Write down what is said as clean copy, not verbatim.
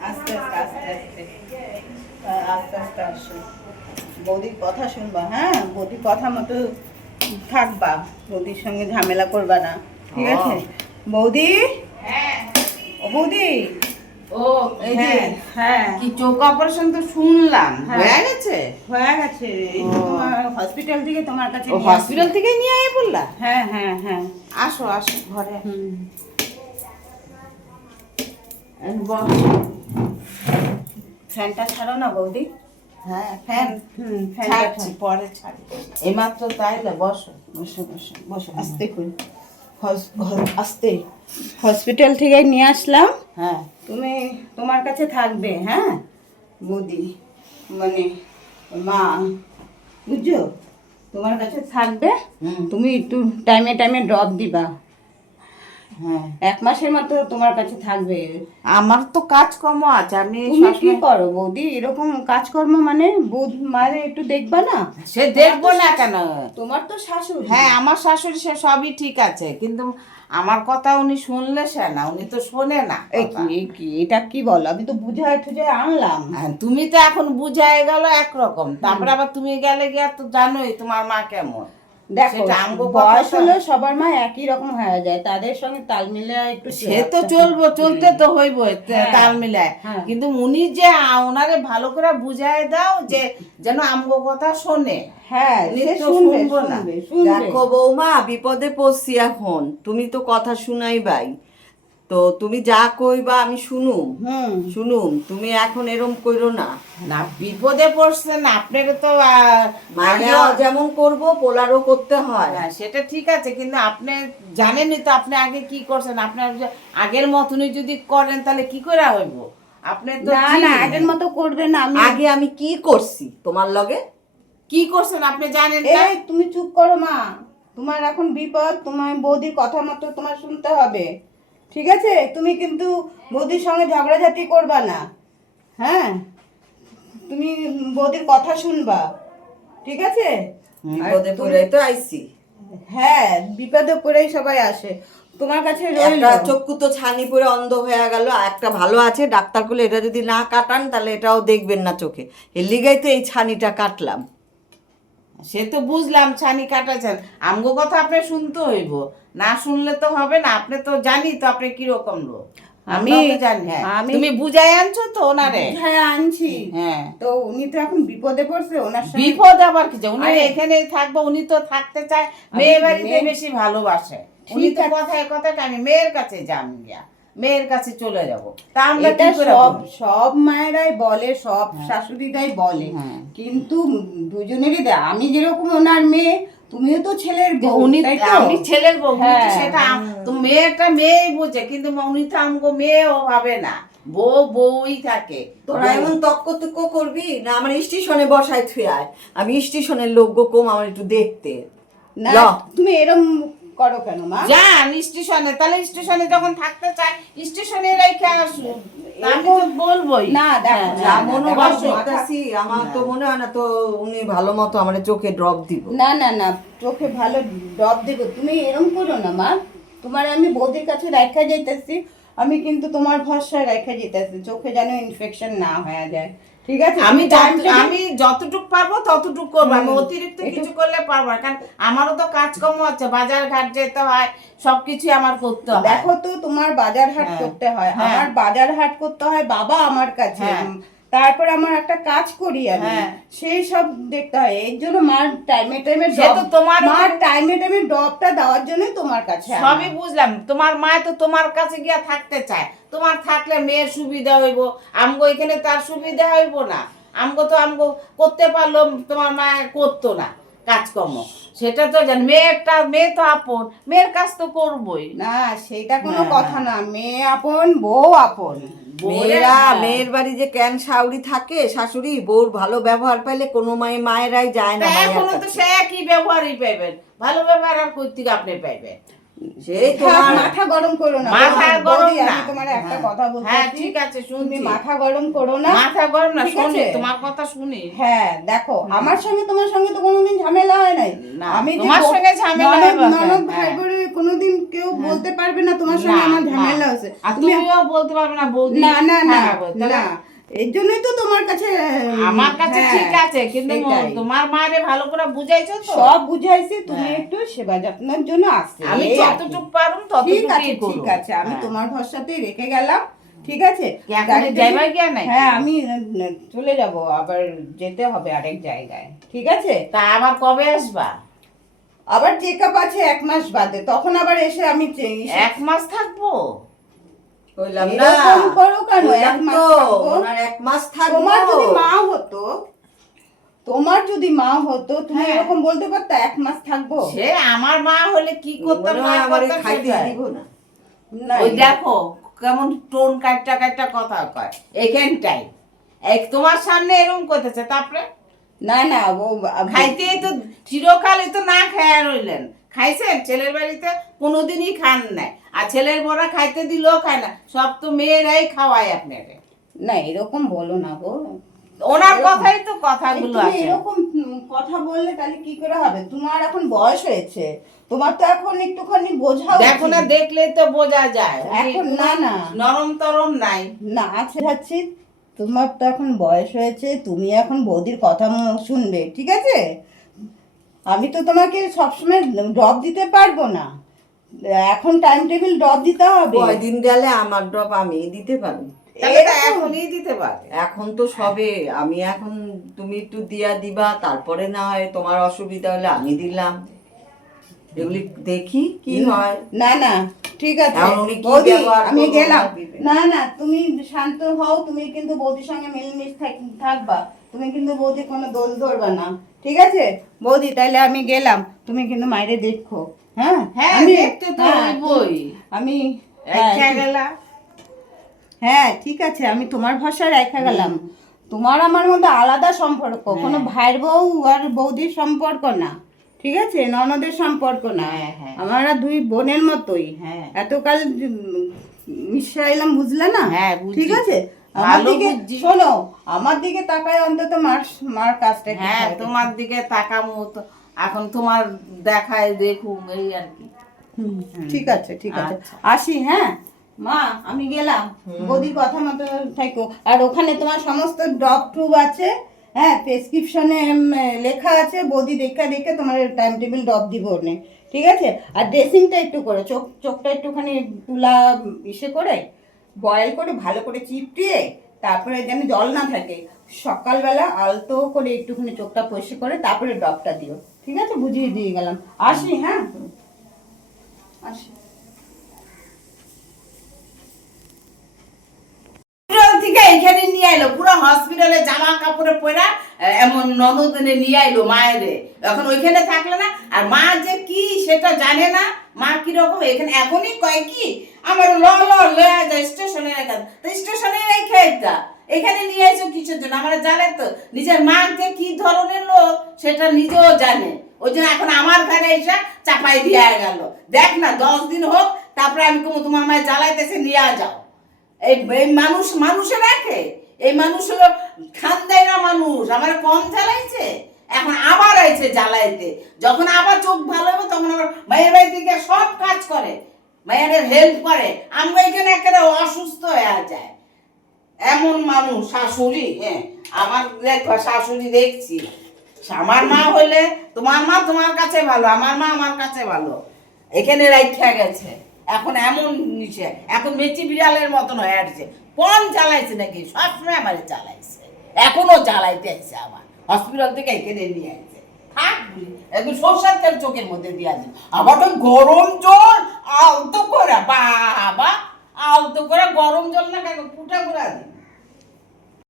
আস্তে আস্তে আস্তে আস্তে আস্তে আস্তে আসো। বৌদির কথা শুনবা, হ্যাঁ, বৌদির কথা মতো থাকবা, বৌদির সঙ্গে ঝামেলা করবা না, ঠিক আছে? বৌদি, ও বৌদি, ও এই যে, হ্যাঁ, হ্যাঁ কি চোখ অপারেশন তো শুনলাম হ্যাঁ। হয়ে গেছে। হয়ে গেছে, এই তো তোমার হসপিটাল থেকে তোমার কাছে ও নিয়ে হসপিটাল আসলাম। থেকে নিয়ে আয় বললা? হ্যাঁ হ্যাঁ হ্যাঁ। আসো আসো ঘরে। হুম। ফ্যানটা ছাড়ো না বৌদি। হ্যাঁ ফ্যান ফ্যানটা ছাড়ছি, পরে ছাড়ি। এইমাত্র তাইলে বসো। বসো বসো বসো, আস্তে করে আস্তে। হসপিটাল থেকে নিয়ে আসলাম, হ্যাঁ তুমি তোমার কাছে থাকবে, হ্যাঁ বৌদি, মানে মা, বুঝছো, তোমার কাছে থাকবে। হুম। তুমি একটু টাইমে টাইমে ড্রপ দিবা, হ্যাঁ 1 মাসের মতো তোমার কাছে থাকবে। আমার তো কাজকর্ম আছে, আমি তুমি কি সবসময়- করো বৌদি এরকম কাজকর্ম, মানে মারে একটু দেখবা না? সে দেখবো না কেন? তোমার তো শাশুড়ি। হ্যাঁ আমার শাশুড়ি সে সবই ঠিক আছে, কিন্তু আমার কথা উনি শুনলে সে না, উনি তো শোনে না এই কথা। কি এটা কি বলো? আমি তো বুঝায় টুঝায় আনলাম। হ্যাঁ, তুমি তো এখন বুঝাই গেল একরকম, তারপরে আবার তুমি গেলে গিয়া তো জানোই তোমার মা কেমন। দেখো, সেটা আমগো বয়স কথা তো- হলে সবার মা একই রকম হয়ে যায়, তাদের সঙ্গে তাল মিলে একটু সে তো চলবো, চলতে তো হইব হ্যাঁ। তাল মিলায়। হ্যাঁ। কিন্তু উনি যে ওনারে ভালো করে বুঝাই দাও যে যেন আমগো কথা শোনে। হ্যাঁ, উনি সে তো শুনবে শুনবো না। শুনবে শুনবে। দেখো বৌমা, বিপদে পড়ছি এখন, তুমি তো কথা শুনাই বাই, তো তুমি যা কইবা আমি শুনুম। শুনুম, তুমি এখন এরম কইরো না। না বিপদে পড়ছেন আপনারা তো মায়া যেমন করবো পোলারও করতে হয়। হ্যাঁ সেটা ঠিক আছে, কিন্তু আপনি জানেনই তো আপনি আগে কি করছেন। আপনার যে আগের মতনই যদি করেন তাহলে কি করে হইব? আপনি তো না না, আগের মতো করবে না। আমি আগে আমি কি করছি তোমার লগে? কি করছেন আপনি জানেন না? এই তুমি চুপ করো মা, তোমার এখন বিপদ, তোমার বৌদির কথা মতো তোমার শুনতে হবে, ঠিক আছে? তুমি কিন্তু বৌদির সঙ্গে ঝগড়াঝাটি করবা না, হ্যাঁ, তুমি বৌদির কথা শুনবা, ঠিক আছে? বিপদে পড়ে তো আইছি, হ্যাঁ, বিপদে পড়েই সবাই আসে, তোমার কাছে রইল। একটা চক্ষু তো ছানি পড়ে অন্ধ হয়ে গেল, একটা ভালো আছে, ডাক্তার বলে এটা যদি না কাটান তাহলে এটাও দেখবেন না চোখে, এর লিগাই তো এই ছানিটা কাটলাম। সে তো বুঝলাম ছানি কাটাছেন, আমগো কথা আপনি শুনতে হইব, না শুনলে তো হবে না। আপনি তো জানি তো আপনি কিরকম লোক, আমি তো জানি। হ্যাঁ তুমি বুঝাই আনছো তো ওনারে? হ্যাঁ আনছি। হ্যাঁ তো উনি তো এখন বিপদে পড়ছে, ওনার সঙ্গে বিপদ আবার কি, উনি আরে, এখানেই থাকবো, উনি তো থাকতে চায়, মেয়ে বাড়িতে মেয়ে- বেশি ভালোবাসে। উনি তো আছে। কথায় কথায় আমি মেয়ের কাছে যাম গিয়া, মেয়ের কাছে চলে যাব, তা আমরা এটা কি করে সব বলবো? সব মায়েরাই বলে, সব শাশুড়িরাই বলে, হ্যাঁ। কিন্তু দুজনেরই আমি যেরকম ওনার মেয়ে, তুমিও তো ছেলের যে বউ, উনি তাই তো? আমি ছেলের বউ, উনি তো হ্যাঁ। সেটা তো মেয়েটা মেয়েই বোঝে, কিন্তু উনি তো আমগো মেয়েও ভাবে না, বউ বউই থাকে। তোরা এমন তক্ক তুক্ক করবি না? আমার স্টেশনে বসায় থুই আয়, আমি স্টেশনের লোক গো কম আমার একটু দেখতে। না, ল। তুমি এরম করো কেন মা? যান স্টেশনে, তাহলে স্টেশনে যখন থাকতে চায় স্টেশনে রেখে আসুন, আমি তো বলবোই। না, দেখো, হ্যাঁ, যা না, মনোভাব দেখো, দেখতেছি আমার তো মনে হয় না তো উনি ভালো মতো আমার চোখে ড্রপ দিব। না না না, চোখে ভালো ড্রপ দেবো, তুমি এরম করো না মা। তোমার আমি বৌদির কাছে রাখা যাইতেছি, আমি কিন্তু তোমার ভরসায় রাখা যাইতেছি, চোখে যেন ইনফেকশন না হয়ে যায়, ঠিক আছে? আমি তুমি time থেকে- আমি যতটুক পারবো ততটুক করবো, আমি হুম, অতিরিক্ত একটু- কিছু করলে পারবো না, কারণ আমারও তো কাজকর্ম আছে, বাজার ঘাট যেতে হয়, সবকিছু আমার করতে হয়। দেখো তো, তোমার বাজার হাট হ্যাঁ, করতে হয়, হ্যাঁ। আমার বাজার হাট করতে হয় বাবা আমার কাছে, হ্যাঁ। তারপর আমার একটা কাজ করি আমি, হ্যাঁ। সেই সব দেখতে হয়, এর জন্য মার টাইমে টাইমে সে তো তোমার মার টাইমে টাইমে ড্রপটা দেওয়ার জন্য তোমার কাছে আনা। সবই বুঝলাম, তোমার মা তো তোমার কাছে গিয়া থাকতে চায়, তোমার থাকলে মেয়ের সুবিধা হইব, আমগো এখানে তার সুবিধা হইব না। আমগো তো আমগো করতে পারলো, তোমার মা করতো না কাজকর্ম, সেটা তো জান। মেয়ে তো আপন, মেয়ের কাজ তো করবোই। না, সেটা কোনো হ্যাঁ। কথা না, মেয়ে আপন বউ আপন। মেয়েরা হ্যাঁ। মেয়ের বাড়ি যে ক্যান শাউরি থাকে, শাশুড়ি বউর ভালো ব্যবহার পাইলে কোনো মায়েরাই যায় না তা মায়ের এখনো তো কাছে। সে একই ব্যবহারই পাইবেন, ভালো ব্যবহার আর কই থেকে আপনি পাইবেন? সেই থাক, তোমার মাথা গরম করো না মাথা বৌদি, গরম না। আমি তোমার একটা কথা বলতে হ্যাঁ চাচ্ছি। ঠিক আছে তুমি শুনছি। মাথা গরম করো না। মাথা গরম না, ঠিক শুনি আছে? তোমার কথা শুনি। হ্যাঁ দেখো, আমার সঙ্গে তোমার সঙ্গে তো কোনোদিন ঝামেলা হয় নাই। না, আমি যে তোমার সঙ্গে ঝামেলা ননদ হবে কেন? ননদ ভাই হ্যাঁ। করে কোনোদিন কেউ বলতে পারবে না তোমার সঙ্গে না, আমার না। ঝামেলা হয়েছে। আর তুমি তুমিও বলতে পারবে না বৌদি না না না খারাপ হয়, তাহলে? না, এর জন্যই তো তোমার কাছে আমার কাছে হ্যাঁ, ঠিক আছে, কিন্তু সেটাই। তোমার মায়েরে ভালো করে বুঝাইছো তো? সব বুঝাইছি, তুমি হ্যাঁ। একটু সেবা যত্নের জন্য আসছে। আমি এই আর কি। যতটুকু পারুম ঠিক আছে ততটুকুই করব। ঠিক আছে, আমি হ্যাঁ। তোমার ভরসাতেই রেখে গেলাম। ঠিক আছে, কি এখন গাড়িতে- যাইবা গিয়া নাকি? হ্যাঁ আমি চলে যাব, আবার যেতে হবে আরেক জায়গায়। ঠিক আছে, তা আবার কবে আসবা? আবার চেক আপ আছে 1 মাস বাদে, তখন আবার এসে আমি 1 মাস থাকবো? কইলাম না, এরকম করো কেন? কইলাম 1 মাস তো, থাকবো। ওনার 1 মাস থাকবো। তোমার যদি মা হতো, তোমার যদি মা হতো, তুমি হ্যাঁ। এরকম বলতে পারতা 1 মাস থাকবো? সে আমার মা হলে কি করতাম মনে না হয় আমারে করতাম খাইতে সেটাই। দিব না। না, ওই দেখো কেমন টোন কাটটা কাটটা কথা কয় এখানটাই। এক তোমার সামনে এরকম করতেছে, তারপরে না না ও খাইতে তো চিরকালই তো না খায়া রইলেন। খাইছেন ছেলের বাড়িতে? কোনোদিনই খান নাই। আর ছেলের বড়া খাইতে দিলেও খায় না, সব তো মেয়েরাই খাওয়ায় আপনাকে। না এরকম বলো না গো। ওনার এরকম- কথাই তো কথাগুলো তুমি আছে। এরকম কথা বললে তাহলে কি করে হবে? তোমার এখন বয়স হয়েছে, তোমার তো এখন একটুখানি বোঝা দেখো না, উচিত। দেখলে তো বোঝা যায়। এখন না না নরম তরম নাই। না আছে যাচ্ছি, তোমার তো এখন বয়স হয়েছে, তুমি এখন বৌদির কথা শুনবে। ঠিক আছে, আমি তো তোমাকে সবসময় ড্রপ দিতে পারবো না, এখন টাইম টেবিল ড্রপ দিতে হবে। কয়দিন গেলে আমার ড্রপ আমি দিতে পারি। তাহলে তো এরকম- এখনই দিতে পারে। এখন তো সবে আমি এখন, তুমি একটু দিবা, তারপরে না হয় তোমার অসুবিধা হলে আমি দিলাম। এগুলি দেখি কি হয়। না না ঠিক আছে এখন উনি কি বৌদি, ব্যবহার আমি করবো গেলাম। না দিবে। না না তুমি শান্ত হও, তুমি কিন্তু বৌদির সঙ্গে মিলমিশ থাকবা, তুমি কিন্তু বৌদি কোনো দোষ ধরবা না। ঠিক আছে বৌদি, তাইলে আমি গেলাম, তুমি কিন্তু মাইরে দেখো। হ্যাঁ হ্যাঁ, আমি দেখতে তো হ্যাঁ, হইবই। আমি একটা গেলা। হ্যাঁ ঠিক আছে, আমি তোমার ভরসায় রেখে গেলাম। তোমার আমার মধ্যে আলাদা সম্পর্ক, কোনো ভাইয়ের বউ আর বৌদির সম্পর্ক না। ঠিক আছে, ননদের সম্পর্ক না, হ্যাঁ, হ্যাঁ। আমরা দুই বোনের মতোই। হ্যাঁ। এতকাল মিশরা এলাম, বুঝলে না? হ্যাঁ, বুঝছি। ঠিক আছে, আমার ভালো দিকে বুঝছি। শোনো, আমার দিকে তাকায় অন্তত মার কাজটা একটু হ্যাঁ, ভালো তোমার দিকে তাকামো তো, এখন তোমার দেখায় দেখুম এই আর কি। হুম, ঠিক আছে ঠিক আছে, আচ্ছা। আসি। হ্যাঁ মা, আমি গেলাম, বৌদির কথা মতো থাকো। আর ওখানে তোমার সমস্ত ডগ টুব আছে, হ্যাঁ প্রেসক্রিপশনে লেখা আছে, বৌদি দেখে দেখে তোমার টাইম টেবিল ডব দিব ওনে। ঠিক আছে, আর ড্রেসিংটা একটু করে, চোখটা একটুখানি তুলা ইসে করে বয়েল করে ভালো করে চিপটিয়ে, তারপরে যেন জল না থাকে, সকালবেলা আলতো করে একটুখানি চোখটা পরিষ্কার করে তারপরে ডবটা দিও। ঠিক আছে, বুঝিয়ে দিয়ে গেলাম, আসি। হ্যাঁ আসি। হসপিটাল থেকে এখানে নিয়ে আইলো, পুরো হসপিটালে জামা কাপড়ে পরা এমন ননদ এনে নিয়ে আইলো মায়েরে। এখন ওইখানে থাকলে না, আর মা যে কি সেটা জানে না, মা কিরকম এখানে এখনই কয় কি আমার লয়া যায় স্টেশনে রেখে, তো স্টেশনে রেখে যা, এখানে নিয়ে আইছো কিসের জন্য? আমরা জানে তো নিজের মা যে কি ধরনের লোক সেটা নিজেও জানে, ওই জন্য এখন আমার ঘরে এসে চাপাই দিয়ে গেল। দেখ না 10 দিন হোক, তারপরে আমি কমু তোমার মায়ের জ্বালাইতেছে নিয়ে যাও। এই মানুষে রাখে, এই মানুষ হলো খানদাই না মানুষ, আমার কম জ্বালাইছে, এখন আবার আইছে জ্বালাইতে। যখন আবার চোখ ভালো হবে তখন আবার মায়ের বাড়িতে গিয়ে সব কাজ করে, মায়ের হেল্প করে। আমরা এখানে একেবারে অসুস্থ হয়ে যায় এমন মানুষ শাশুড়ি। হ্যাঁ, আমার দেখো শাশুড়ি দেখছি, আমার মা হলে তোমার মা তোমার কাছে ভালো, আমার মা আমার কাছে ভালো, এখানে রাইখা গেছে। এখন এমন নিচে এখন মেচি বিড়ালের মতন হয়ে আসছে। কম জ্বালাইছে নাকি? সবসময় আমার জ্বালাইছে, এখনো জ্বালাইতে আইছে। আমার হসপিটাল থেকে এখানে নিয়ে আসছে, থাক বলি একটু সরষের তেল চোখের মধ্যে দিয়ে দিন, আবার তো গরম জল আলতো করে, বাবা আলতো করে গরম জল না কেন ফুটা করে দিন।